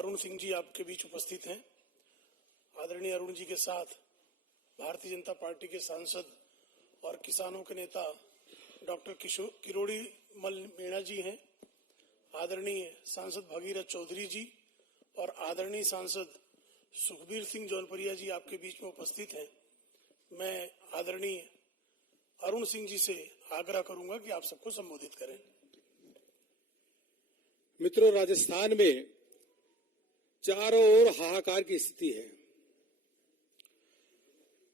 अरुण सिंह जी आपके बीच उपस्थित हैं। आदरणीय अरुण जी के साथ भारतीय जनता पार्टी के सांसद और किसानों के नेता डॉक्टर किरोड़ी मल मीणा जी हैं। आदरणीय सांसद भगीरथ चौधरी जी और आदरणीय सांसद सुखबीर सिंह जौनपुरिया जी आपके बीच में उपस्थित हैं। मैं आदरणीय अरुण सिंह जी से आग्रह करूंगा कि आप सबको संबोधित करें। मित्रों, राजस्थान में चारों ओर हाहाकार की स्थिति है।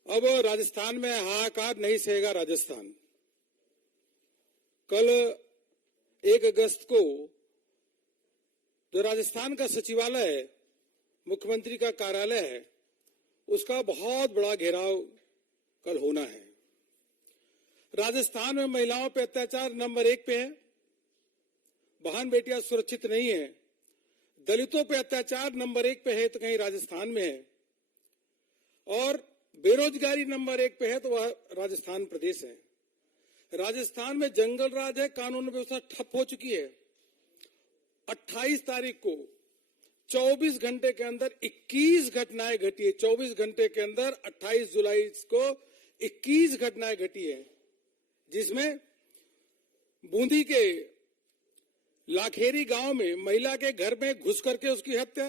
अब राजस्थान में हाहाकार नहीं सहेगा राजस्थान। कल 1 अगस्त को जो राजस्थान का सचिवालय है, मुख्यमंत्री का कार्यालय है, उसका बहुत बड़ा घेराव कल होना है। राजस्थान में महिलाओं पे अत्याचार नंबर 1 पे है। बहन बेटियां सुरक्षित नहीं है। दलितों पे अत्याचार नंबर 1 पे है तो कहीं राजस्थान में है, और बेरोजगारी नंबर 1 पे है तो वह राजस्थान प्रदेश है। राजस्थान में जंगल राज है, कानून व्यवस्था ठप हो चुकी है। 28 तारीख को 24 घंटे के अंदर 21 घटनाएं घटी है। 24 घंटे के अंदर 28 जुलाई को 21 घटनाएं घटी है, जिसमें बूंदी के लाखेरी गांव में महिला के घर में घुस करके उसकी हत्या,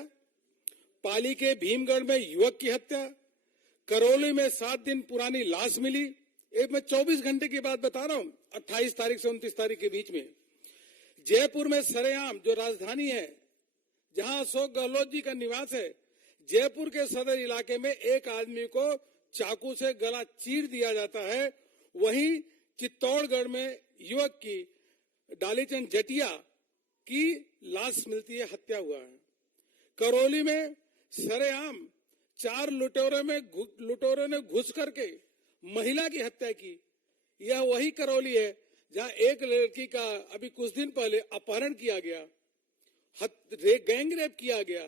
पाली के भीमगढ़ में युवक की हत्या, करौली में 7 दिन पुरानी लाश मिली। एक मैं 24 घंटे की बात बता रहा हूं, 28 तारीख से 29 तारीख के बीच में। जयपुर में सरेआम, जो राजधानी है, जहां अशोक गहलोत जी का निवास है, जयपुर के सदर इलाके में एक आदमी को चाकू से गला चीर दिया जाता है। वहीं चित्तौड़गढ़ में युवक की, डालीचंद जटिया की लाश मिलती है, हत्या हुआ है। करौली में सरेआम 4 लुटेरों ने घुस करके महिला की हत्या की। यह वही करौली है जहां एक लड़की का अभी कुछ दिन पहले अपहरण किया गया, गैंग रेप किया गया,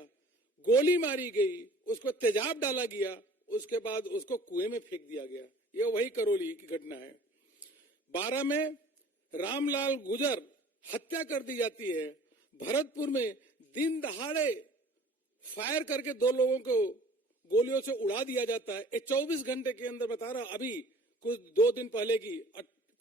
गोली मारी गई, उसको तेजाब डाला गया, उसके बाद उसको कुएं में फेंक दिया गया। यह वही करौली की घटना है। 12 में रामलाल गुजर हत्या कर दी जाती है। भरतपुर में दिन दहाड़े फायर करके 2 लोगों को गोलियों से उड़ा दिया जाता है। 24 घंटे के अंदर बता रहा, अभी कुछ 2 दिन पहले की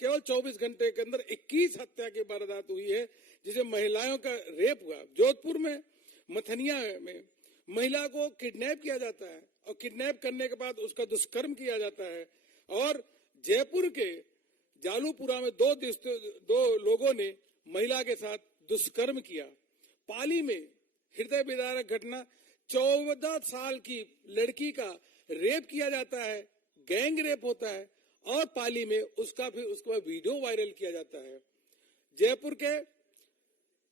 केवल 24 घंटे के अंदर 21 हत्या की वारदात हुई है, जिसे महिलाओं का रेप हुआ। जोधपुर में मथनिया में महिला को किडनैप किया जाता है और किडनैप करने के बाद उसका दुष्कर्म किया जाता है। और जयपुर के जालूपुरा में 2 लोगों ने महिला के साथ दुष्कर्म किया। पाली में हृदय विदारक घटना, 14 साल की लड़की का रेप किया जाता है, गैंग रेप होता है, और पाली में उसका भी उसके बाद वीडियो वायरल किया जाता है। जयपुर के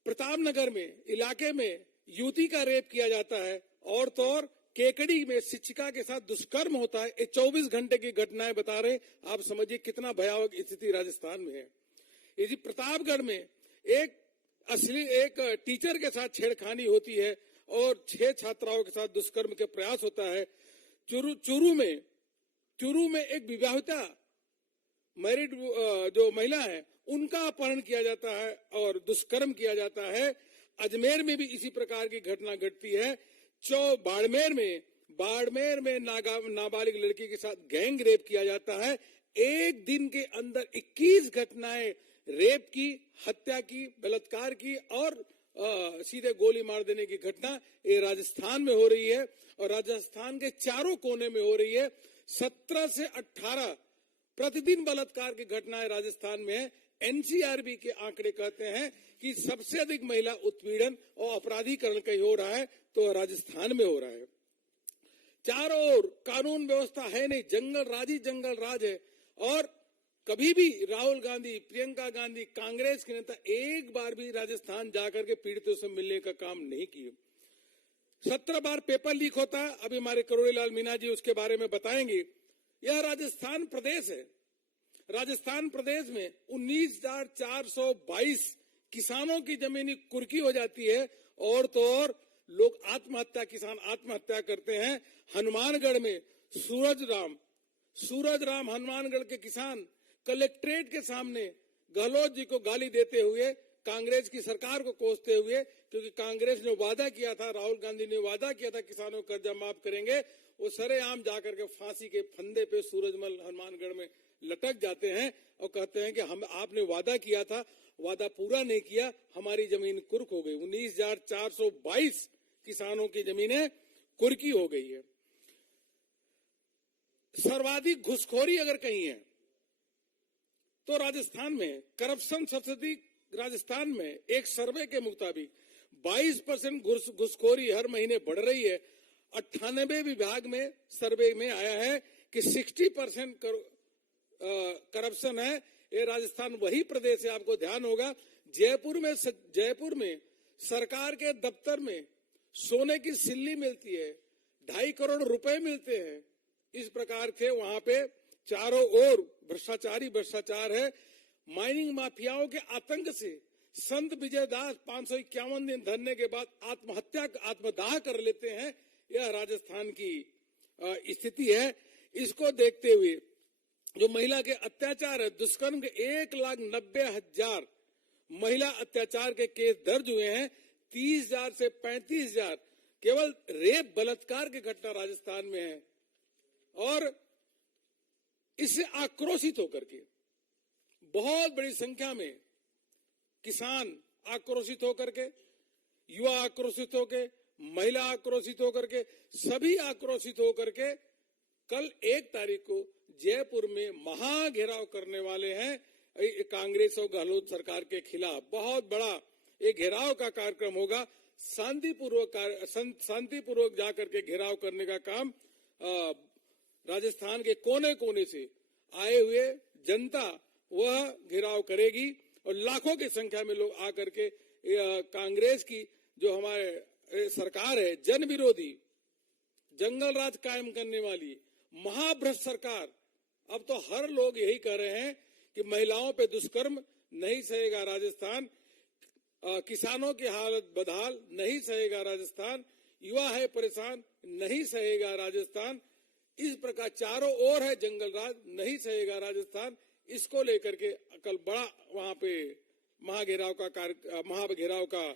प्रतापनगर में इलाके में युवती का रेप किया जाता है, और तो और केकड़ी में शिक्षिका के साथ दुष्कर्म होता है। 24 घंटे की घटनाएं बता रहे, आप समझिए कितना भयावह स्थिति राजस्थान में है। इसी प्रतापगढ़ में एक टीचर के साथ छेड़खानी होती है और 6 छात्राओं के साथ दुष्कर्म के प्रयास होता है। चूरू में एक विवाहिता मैरिड जो महिला है, उनका अपहरण किया जाता है और दुष्कर्म किया जाता है। अजमेर में भी इसी प्रकार की घटना घटती है। बाड़मेर में नाबालिग लड़की के साथ गैंग रेप किया जाता है। एक दिन के अंदर 21 घटनाएं रेप की, हत्या की, बलात्कार की और सीधे गोली मार देने की घटना ये राजस्थान में हो रही है, और राजस्थान के चारों कोने में हो रही है। 17 से 18 प्रतिदिन बलात्कार की घटनाएं राजस्थान में है। एनसीआरबी के आंकड़े कहते हैं कि सबसे अधिक महिला उत्पीड़न और अपराधीकरण कहीं हो रहा है तो राजस्थान में हो रहा है। चारों ओर कानून व्यवस्था है नहीं, जंगल राज है। और कभी भी राहुल गांधी, प्रियंका गांधी, कांग्रेस के नेता एक बार भी राजस्थान जाकर के पीड़ितों से मिलने का काम नहीं किए। 17 बार पेपर लीक होता है। अभी हमारे करोड़ी लाल मीणा जी उसके बारे में बताएंगे। यह राजस्थान प्रदेश है। राजस्थान प्रदेश में 19,422 किसानों की जमीनी कुर्की हो जाती है, और तो और लोग किसान आत्महत्या करते हैं। हनुमानगढ़ में सूरज राम हनुमानगढ़ के किसान कलेक्ट्रेट के सामने गहलोत जी को गाली देते हुए कांग्रेस की सरकार को कोसते हुए, क्योंकि कांग्रेस ने वादा किया था, राहुल गांधी ने वादा किया था किसानों का कर्जा माफ करेंगे, वो सरेआम जाकर के फांसी के फंदे पे सूरजमल हनुमानगढ़ में लटक जाते हैं और कहते हैं कि हम आपने वादा किया था, वादा पूरा नहीं किया, हमारी जमीन कुर्क हो गई। 19,422 किसानों की जमीनें कुर्की हो गई है। सर्वाधिक घुसखोरी अगर कहीं है तो राजस्थान में, करप्शन सबसे अधिक राजस्थान में। एक सर्वे के मुताबिक 22% घुसखोरी हर महीने बढ़ रही है। 98 विभाग में सर्वे में आया है कि 60% करप्शन है। ये राजस्थान वही प्रदेश है, आपको ध्यान होगा, जयपुर में सरकार के दफ्तर में सोने की सिल्ली मिलती है, 2.5 करोड़ रुपए मिलते हैं। इस प्रकार के वहां पे चारों ओर भ्रष्टाचार है। माइनिंग माफियाओं के आतंक से संत विजयदास 551 दिन धरने के बाद आत्मदाह कर लेते हैं। यह राजस्थान की स्थिति है। इसको देखते हुए जो महिला के अत्याचार है, दुष्कर्म के 1,90,000 महिला अत्याचार के केस दर्ज हुए हैं। 30,000 से 35,000 केवल रेप बलात्कार की घटना राजस्थान में है। और इससे आक्रोशित होकर के बहुत बड़ी संख्या में किसान आक्रोशित होकर के, युवा आक्रोशित होकर, महिला आक्रोशित होकर के, सभी आक्रोशित होकर के कल 1 तारीख को जयपुर में महाघेराव करने वाले हैं। कांग्रेस और गहलोत सरकार के खिलाफ बहुत बड़ा एक घेराव का कार्यक्रम होगा। शांतिपूर्वक जाकर के घेराव करने का काम राजस्थान के कोने कोने से आए हुए जनता वह घेराव करेगी और लाखों की संख्या में लोग आकर के कांग्रेस की जो हमारे सरकार है, जन विरोधी, जंगल राज कायम करने वाली महाभ्रष्ट सरकार। अब तो हर लोग यही कह रहे हैं कि महिलाओं पे दुष्कर्म नहीं सहेगा राजस्थान, किसानों की हालत बदहाल नहीं सहेगा राजस्थान, युवा है परेशान नहीं सहेगा राजस्थान। इस प्रकार चारों ओर है जंगल राज, नहीं सहेगा राजस्थान। इसको लेकर के कल बड़ा वहां पे महाघेराव का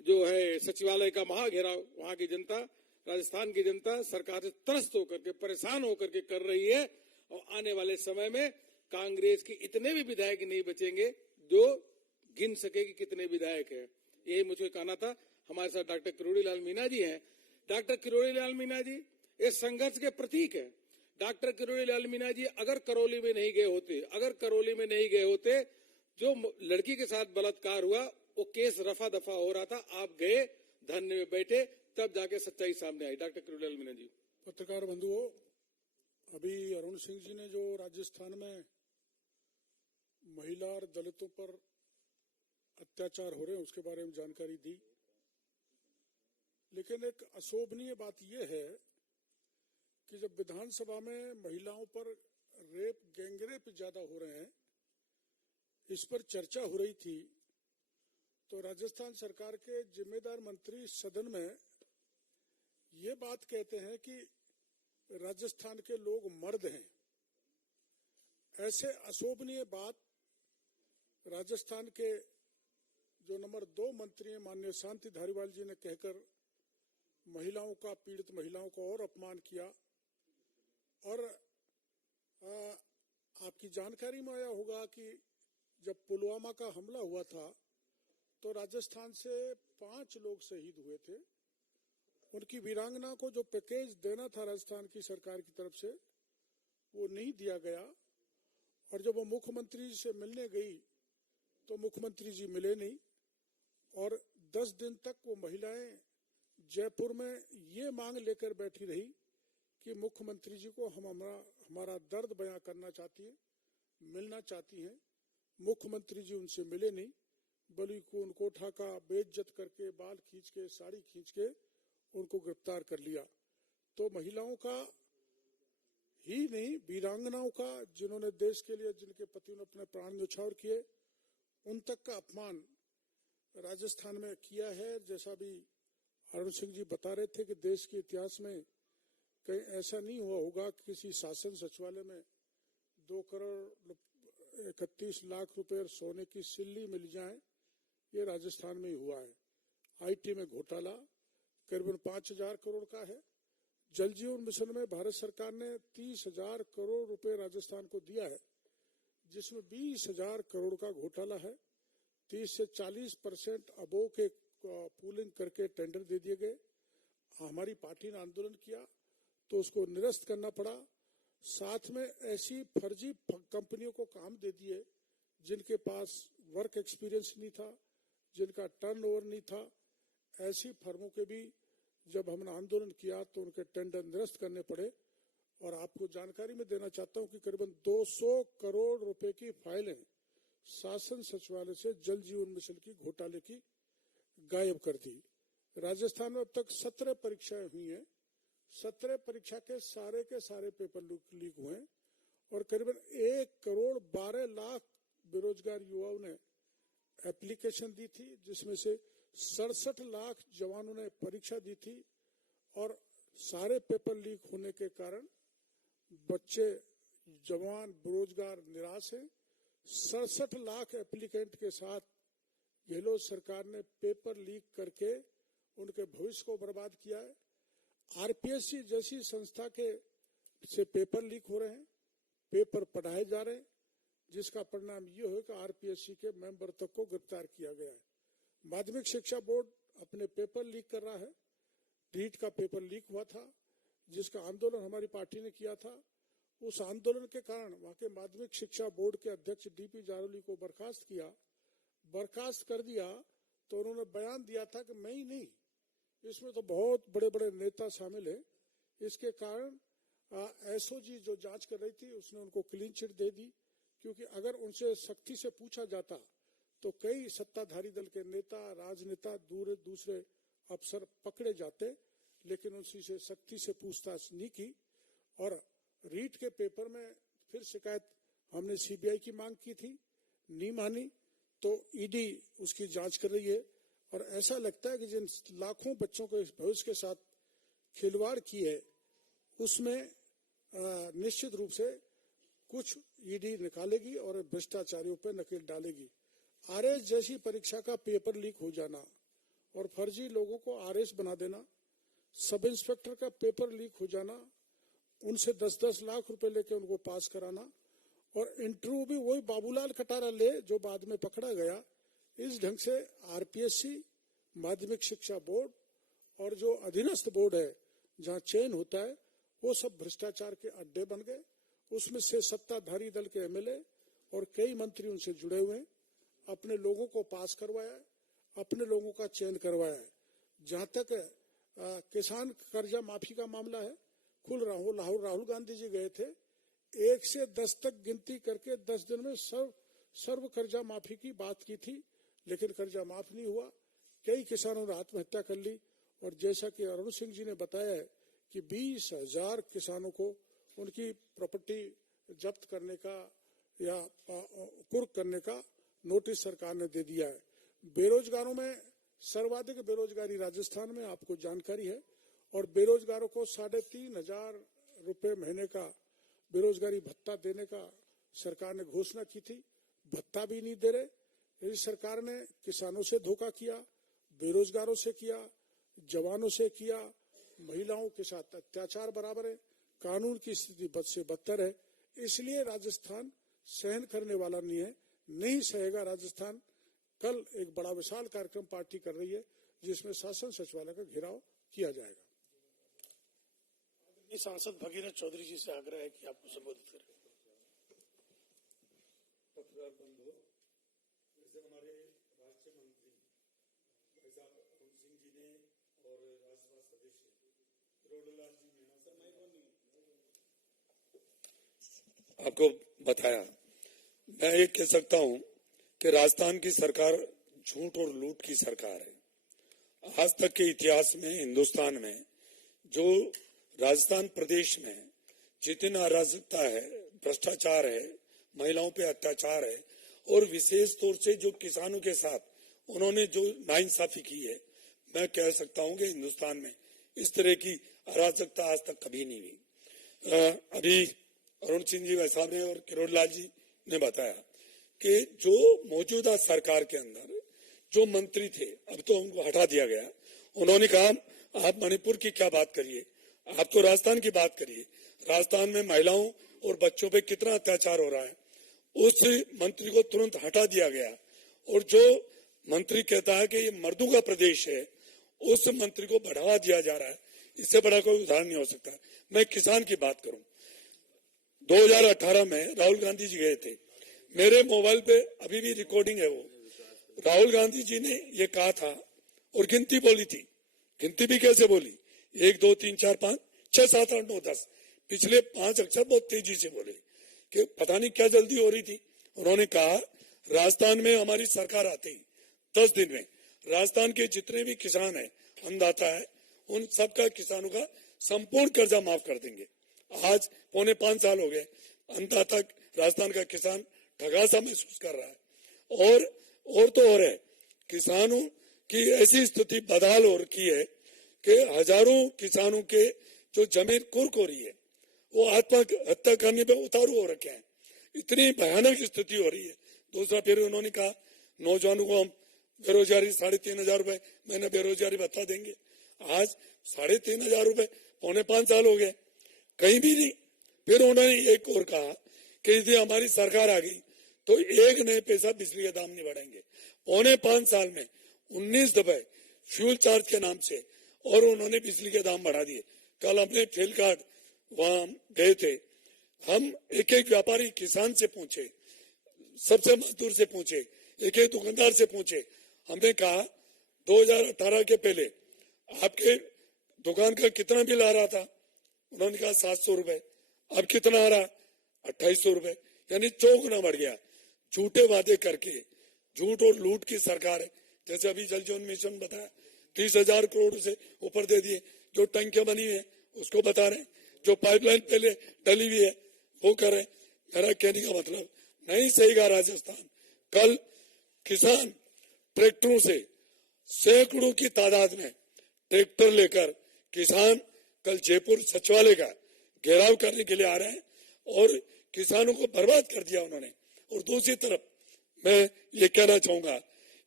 जो है सचिवालय का महाघेराव वहां की जनता, राजस्थान की जनता सरकार से त्रस्त होकर के, परेशान होकर के कर रही है। और आने वाले समय में कांग्रेस के इतने भी विधायक नहीं बचेंगे जो गिन सके कि कितने विधायक हैं। यही मुझे कहना था। हमारे साथ डॉक्टर किरोड़ी लाल मीणा जी हैं। डॉक्टर किरोड़ी लाल मीणा जी इस संघर्ष के प्रतीक है। डॉक्टर किरोड़ी लाल मीणा जी अगर करौली में नहीं गए होते, जो लड़की के साथ बलात्कार हुआ वो केस रफा दफा हो रहा था, आप गए, धरने में बैठे, तब जाके सच्चाई सामने आई। डॉक्टर किरोड़ी लाल मीणा जी। पत्रकार बंधुओं, अभी अरुण सिंह जी ने जो राजस्थान में महिला और दलितों पर अत्याचार हो रहे हैं उसके बारे में जानकारी दी, लेकिन एक अशोभनीय बात यह है कि जब विधानसभा में महिलाओं पर रेप, गैंगरेप ज्यादा हो रहे हैं, इस पर चर्चा हो रही थी, तो राजस्थान सरकार के जिम्मेदार मंत्री सदन में ये बात कहते हैं कि राजस्थान के लोग मर्द हैं। ऐसे अशोभनीय बात राजस्थान के जो नंबर 2 मंत्री हैं माननीय शांति धारीवाल जी ने कहकर महिलाओं का, पीड़ित महिलाओं का और अपमान किया। और आपकी जानकारी में आया होगा कि जब पुलवामा का हमला हुआ था तो राजस्थान से 5 लोग शहीद हुए थे। उनकी वीरांगना को जो पैकेज देना था राजस्थान की सरकार की तरफ से, वो नहीं दिया गया। और जब वो मुख्यमंत्री से मिलने गई तो मुख्यमंत्री जी मिले नहीं। और 10 दिन तक वो महिलाएं जयपुर में ये मांग लेकर बैठी रही कि मुख्यमंत्री जी को हम हमारा दर्द बयां करना चाहती है, मिलना चाहती हैं। मुख्यमंत्री जी उनसे मिले नहीं, बल्कि उनको उठाका, बेइज्जत करके, बाल खींच के, साड़ी खींच के उनको गिरफ्तार कर लिया। तो महिलाओं का ही नहीं, वीरांगनाओं का, जिन्होंने देश के लिए, जिनके पतियों ने अपने प्राण न्यौछावर किए, उन तक का अपमान राजस्थान में किया है। जैसा भी अरुण सिंह जी बता रहे थे कि देश के इतिहास में कहीं ऐसा नहीं हुआ होगा कि किसी शासन सचिवालय में 2 करोड़ 31 लाख रुपए सोने की सिल्ली मिल जाए। ये राजस्थान में ही हुआ है। आईटी में घोटाला करीबन 5,000 करोड़ का है। जल जीवन मिशन में भारत सरकार ने 30,000 करोड़ रुपए राजस्थान को दिया है, जिसमें 20,000 करोड़ का घोटाला है। 30 से 40% अबोव के पूलिंग करके टेंडर दे दिए गए। हमारी पार्टी ने आंदोलन किया तो उसको निरस्त करना पड़ा। साथ में ऐसी फर्जी कंपनियों को काम दे दिए जिनके पास वर्क एक्सपीरियंस नहीं था, जिनका टर्नओवर नहीं था। ऐसी फर्मों के भी जब हमने आंदोलन किया तो उनके टेंडर निरस्त करने पड़े। और आपको जानकारी में देना चाहता हूं कि करीबन 200 करोड़ रुपए की फाइलें शासन सचिवालय से जल जीवन मिशन की घोटाले की गायब कर दी। राजस्थान में अब तक 17 परीक्षाएं हुई हैं। 17 परीक्षा के सारे पेपर लीक हुए हैं और करीबन 1,12,00,000 बेरोजगार युवाओं ने एप्लीकेशन दी थी, जिसमें से 67 लाख जवानों ने परीक्षा दी थी। और सारे पेपर लीक होने के कारण बच्चे जवान बेरोजगार निराश हैं। 67 लाख एप्लीकेंट के साथ गहलोत सरकार ने पेपर लीक करके उनके भविष्य को बर्बाद किया है। आरपीएससी जैसी संस्था के से पेपर लीक हो रहे हैं, पेपर पढ़ाए जा रहे हैं, जिसका परिणाम ये हो कि आरपीएससी के मेंबर तक को गिरफ्तार किया गया है। माध्यमिक शिक्षा बोर्ड अपने पेपर लीक कर रहा है। नीट का पेपर लीक हुआ था, जिसका आंदोलन हमारी पार्टी ने किया था। उस आंदोलन के कारण वहां के माध्यमिक शिक्षा बोर्ड के अध्यक्ष डीपी जारोली को बर्खास्त कर दिया। तो उन्होंने बयान दिया था कि मैं ही नहीं, इसमें तो बहुत बड़े बड़े नेता शामिल हैं। इसके कारण एसओजी जो जांच कर रही थी उसने उनको क्लीन चिट दे दी, क्योंकि अगर उनसे सख्ती से पूछा जाता तो कई सत्ताधारी दल के नेता, राजनेता, दूसरे अफसर पकड़े जाते, लेकिन उनसे से सख्ती से पूछताछ नहीं की। और रीट के पेपर में फिर शिकायत हमने सीबीआई की मांग की थी, नहीं मानी, तो ईडी उसकी जांच कर रही है। और ऐसा लगता है कि जिन लाखों बच्चों के भविष्य के साथ खिलवाड़ की है, उसमें निश्चित रूप से कुछ ईडी निकालेगी और भ्रष्टाचारियों पर नकेल डालेगी। आरएस जैसी परीक्षा का पेपर लीक हो जाना और फर्जी लोगों को आरएस बना देना, सब इंस्पेक्टर का पेपर लीक हो जाना, उनसे 10-10 लाख रुपए लेके उनको पास कराना, और इंटरव्यू भी वही बाबूलाल कटारा ले जो बाद में पकड़ा गया। इस ढंग से आरपीएससी, माध्यमिक शिक्षा बोर्ड और जो अधीनस्थ बोर्ड है जहां चयन होता है, वो सब भ्रष्टाचार के अड्डे बन गए। उसमें से सत्ताधारी दल के एमएलए और कई मंत्री उनसे जुड़े हुए हैं। अपने लोगों को पास करवाया है, अपने लोगों का चयन करवाया है। जहां तक किसान कर्जा माफी का मामला है, खुल राहुल गांधी जी गए थे, 1 से 10 तक गिनती करके 10 दिन में सर्व कर्जा माफी की बात की थी, लेकिन कर्जा माफ नहीं हुआ। कई किसानों ने आत्महत्या कर ली। और जैसा कि अरुण सिंह जी ने बताया है कि 20,000 किसानों को उनकी प्रॉपर्टी जब्त करने का या कुर्क करने का नोटिस सरकार ने दे दिया है। बेरोजगारों में सर्वाधिक बेरोजगारी राजस्थान में आपको जानकारी है, और बेरोजगारों को 3,500 रुपए महीने का बेरोजगारी भत्ता देने का सरकार ने घोषणा की थी। भत्ता भी नहीं दे रहे। इस सरकार ने किसानों से धोखा किया, बेरोजगारों से किया, जवानों से किया, महिलाओं के साथ अत्याचार बराबर है, कानून की स्थिति बद से बदतर है। इसलिए राजस्थान सहन करने वाला नहीं है, नहीं सहेगा राजस्थान। कल एक बड़ा विशाल कार्यक्रम पार्टी कर रही है, जिसमें शासन सचिवालय का घेराव किया जाएगा। सांसद भगीरथ चौधरी जी से आग्रह है कि आपको संबोधित करें। पत्रकार बंधु, जैसे हमारे राज्य मंत्री भाई साहब अरुण सिंह जी ने और राज्यसभा सदस्य किरोड़ीलाल जी मीणा सर आपको बताया, मैं ये कह सकता हूं कि राजस्थान की सरकार झूठ और लूट की सरकार है। आज तक के इतिहास में हिंदुस्तान में जो राजस्थान प्रदेश में जितनी अराजकता है, भ्रष्टाचार है, महिलाओं पे अत्याचार है, और विशेष तौर से जो किसानों के साथ उन्होंने जो नाइंसाफी की है, मैं कह सकता हूं कि हिंदुस्तान में इस तरह की अराजकता आज तक कभी नहीं हुई। अभी अरुण सिंह जी भाई साहब ने और किरोड़ीलाल जी ने बताया कि जो मौजूदा सरकार के अंदर जो मंत्री थे, अब तो उनको हटा दिया गया, उन्होंने कहा आप मणिपुर की क्या बात करिए, आप तो राजस्थान की बात करिए। राजस्थान में महिलाओं और बच्चों पे कितना अत्याचार हो रहा है, उस मंत्री को तुरंत हटा दिया गया। और जो मंत्री कहता है कि ये मर्दों का प्रदेश है, उस मंत्री को बढ़ावा दिया जा रहा है। इससे बड़ा कोई उदाहरण नहीं हो सकता। मैं किसान की बात करूं, 2018 में राहुल गांधी जी गए थे, मेरे मोबाइल पे अभी भी रिकॉर्डिंग है। वो राहुल गांधी जी ने ये कहा था और गिनती बोली थी। गिनती भी कैसे बोली, 1 2 3 4 5 6 7 8 9 10, पिछले 5 अक्षर बहुत तेजी से बोले कि पता नहीं क्या जल्दी हो रही थी। उन्होंने कहा राजस्थान में हमारी सरकार आते ही 10 दिन में राजस्थान के जितने भी किसान हैं, अन्नदाता है, उन सबका किसानों का संपूर्ण कर्जा माफ कर देंगे। आज 4.25 साल हो गए, अन्नदाता राजस्थान का किसान ठगा सा महसूस कर रहा है। और तो और है, किसानों की ऐसी स्थिति बदहाल हो रखी है कि हजारों किसानों के जो जमीन कुर्क हो रही है, वो आत्महत्या करने पे उतारू हो रखे हैं। इतनी भयानक स्थिति हो रही है। दूसरा फिर उन्होंने कहा नौजवानों को हम बेरोजगारी 3,500 रुपए महीने बेरोजगारी भत्ता देंगे। आज 3,500 रुपए 4.25 साल हो गए, कहीं भी नहीं। फिर उन्होंने एक और कहा कि यदि हमारी सरकार आ गई तो 1 नए पैसा बिजली के दाम नहीं बढ़ाएंगे। 4.25 साल में 19 दफे फ्यूल चार्ज के नाम से और उन्होंने बिजली के दाम बढ़ा दिए। कल हमने फेल कार्ड वहां गए थे, हम एक एक व्यापारी किसान से पूछे, सबसे मजदूर से पूछे, एक एक दुकानदार से पूछे। हमने कहा 2018 के पहले आपके दुकान का कितना बिल आ रहा था? उन्होंने कहा 700 रुपए। अब कितना आ रहा? 2800 रुपए, यानी चौगुना बढ़ गया। झूठे वादे करके, झूठ और लूट की सरकार है। जैसे अभी जल जीवन मिशन बताया, 30,000 करोड़ से ऊपर दे दिए। जो टंकियां बनी है उसको बता रहे, जो पाइपलाइन पहले डली हुई है वो कर रहे। मेरा कहने का मतलब नहीं सहीगा राजस्थान। कल किसान ट्रैक्टरों से सैकड़ों की तादाद में ट्रैक्टर लेकर किसान कल जयपुर सचिवालय का घेराव करने के लिए आ रहे हैं और किसानों को बर्बाद कर दिया उन्होंने। और दूसरी तरफ मैं ये कहना चाहूंगा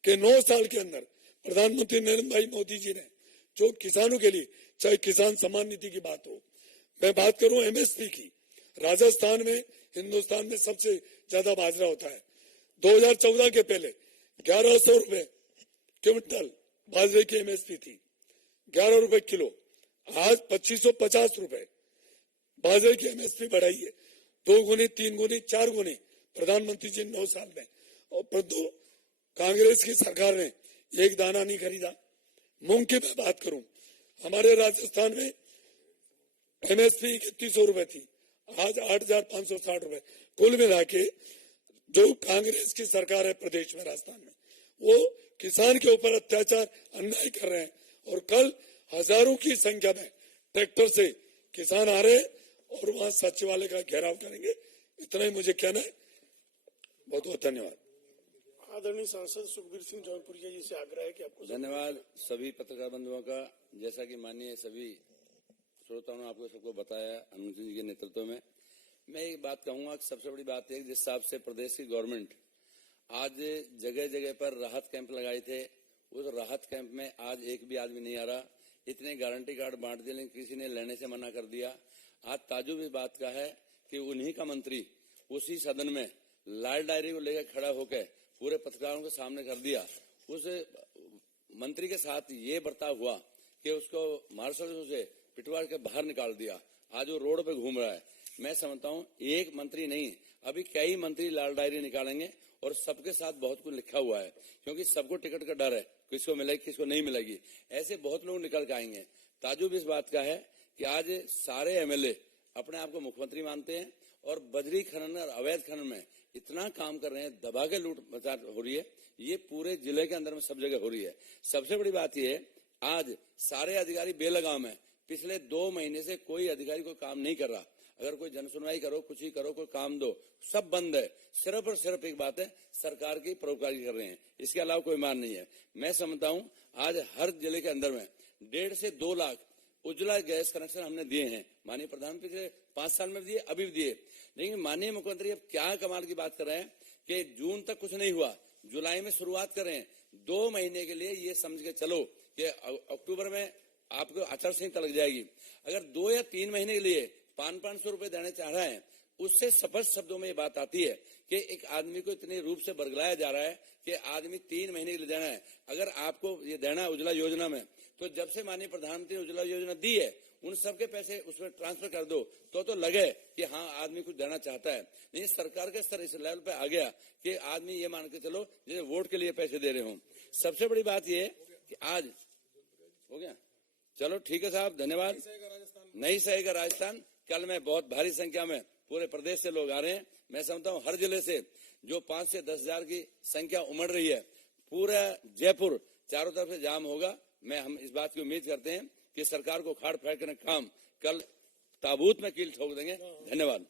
कि 9 साल के अंदर प्रधानमंत्री नरेंद्र भाई मोदी जी ने जो किसानों के लिए, चाहे किसान सम्मान निधि की बात हो, मैं बात करूं एमएसपी की, राजस्थान में हिंदुस्तान में सबसे ज्यादा बाजरा होता है। 2014 के पहले 1100 रुपए क्विंटल बाजरे की एमएसपी थी, 11 रुपए किलो। आज 2550 रुपए बाजरे की एमएसपी बढ़ाई है। 2 गुनी, 3 गुनी, 4 गुनी प्रधानमंत्री जी 9 साल में। और परंतु कांग्रेस की सरकार ने एक दाना नहीं खरीदा। मूंग की मैं बात करूं, हमारे राजस्थान में एमएसपी 3100 रुपए थी, आज 8,560 रुपए। कुल मिला के जो कांग्रेस की सरकार है प्रदेश में, राजस्थान में, वो किसान के ऊपर अत्याचार, अन्याय कर रहे हैं। और कल हजारों की संख्या में ट्रैक्टर से किसान आ रहे हैं और वहां सचिवालय का घेराव करेंगे। इतना ही मुझे कहना है। बहुत बहुत धन्यवाद। आदरणीय सांसद सुखबीर सिंह जौनपुरिया जी से आग्रह है कि आपको। धन्यवाद सभी पत्रकार बंधुओं का। जैसा कि माननीय सभी श्रोताओं ने आपको सबको बताया अनुमति जी के नेतृत्व में, मैं एक बात कहूंगा कि सबसे बड़ी बात है जिस हिसाब से प्रदेश की गवर्नमेंट आज जगह जगह पर राहत कैंप लगाए थे, उस राहत कैंप में आज एक भी आदमी नहीं आ रहा। इतने गारंटी कार्ड बांट दिए लेकिन किसी ने लेने से मना कर दिया। आज ताजुब इस बात का है कि उन्हीं का मंत्री उसी सदन में लाल डायरी को लेकर खड़ा होकर पूरे पत्रकारों के सामने कर दिया। उस मंत्री के साथ ये बर्ताव हुआ कि उसको मार्शल से पिटवा के बाहर निकाल दिया। आज वो रोड पे घूम रहा है। मैं समझता हूँ एक मंत्री नहीं, अभी कई मंत्री लाल डायरी निकालेंगे और सबके साथ बहुत कुछ लिखा हुआ है, क्योंकि सबको टिकट का डर है, किसको मिलेगी किसको नहीं मिलेगी। ऐसे बहुत लोग निकल के आएंगे। ताजुब इस बात का है कि आज सारे एमएलए अपने आप को मुख्यमंत्री मानते हैं और बजरी खनन और अवैध खनन में इतना काम कर रहे हैं, दबा के लूट हो रही है। ये पूरे जिले के अंदर में सब जगह हो रही है। सबसे बड़ी बात यह है आज सारे अधिकारी बेलगाम है। पिछले 2 महीने से कोई अधिकारी कोई काम नहीं कर रहा। अगर कोई जनसुनवाई करो, कुछ ही करो, कोई काम दो, सब बंद है। सिर्फ और सिर्फ एक बात है, सरकार की परोपकारी कर रहे हैं, इसके अलावा कोई मान नहीं है। मैं समझता हूं आज हर जिले के अंदर में 1.5 से 2 लाख उज्ज्वला गैस कनेक्शन हमने दिए हैं। माननीय प्रधानमंत्री पिछले 5 साल में दिए, अभी भी दिए। लेकिन माननीय मुख्यमंत्री अब क्या कमाल की बात कर रहे हैं कि जून तक कुछ नहीं हुआ, जुलाई में शुरुआत कर रहे हैं। 2 महीने के लिए ये समझ के चलो कि अक्टूबर में आपको आचार संहिता लग जाएगी। अगर 2 या 3 महीने के लिए 500-500 रुपए देने चाह रहे हैं, उससे स्पष्ट शब्दों में ये बात आती है कि एक आदमी को इतने रूप से बरगलाया जा रहा है कि आदमी 3 महीने के लिए देना है। अगर आपको ये देना है उज्ज्वला योजना में, तो जब से माननीय प्रधानमंत्री ने उज्ज्वला योजना दी है, उन सबके पैसे उसमें ट्रांसफर कर दो तो लगे कि हाँ आदमी कुछ देना चाहता है। नहीं, सरकार के स्तर इस लेवल पे आ गया कि आदमी ये मान के चलो जैसे वोट के लिए पैसे दे रहे हो। सबसे बड़ी बात ये कि आज हो गया, चलो ठीक है साहब, धन्यवाद। नहीं सहेगा राजस्थान। कल में बहुत भारी संख्या में पूरे प्रदेश से लोग आ रहे हैं। मैं समझता हूँ हर जिले से जो 5 से 10 हजार की संख्या उमड़ रही है, पूरा जयपुर चारों तरफ से जाम होगा। हम इस बात की उम्मीद करते हैं कि सरकार को खाड़ फेंकने का काम कल ताबूत में कील ठोक देंगे। धन्यवाद।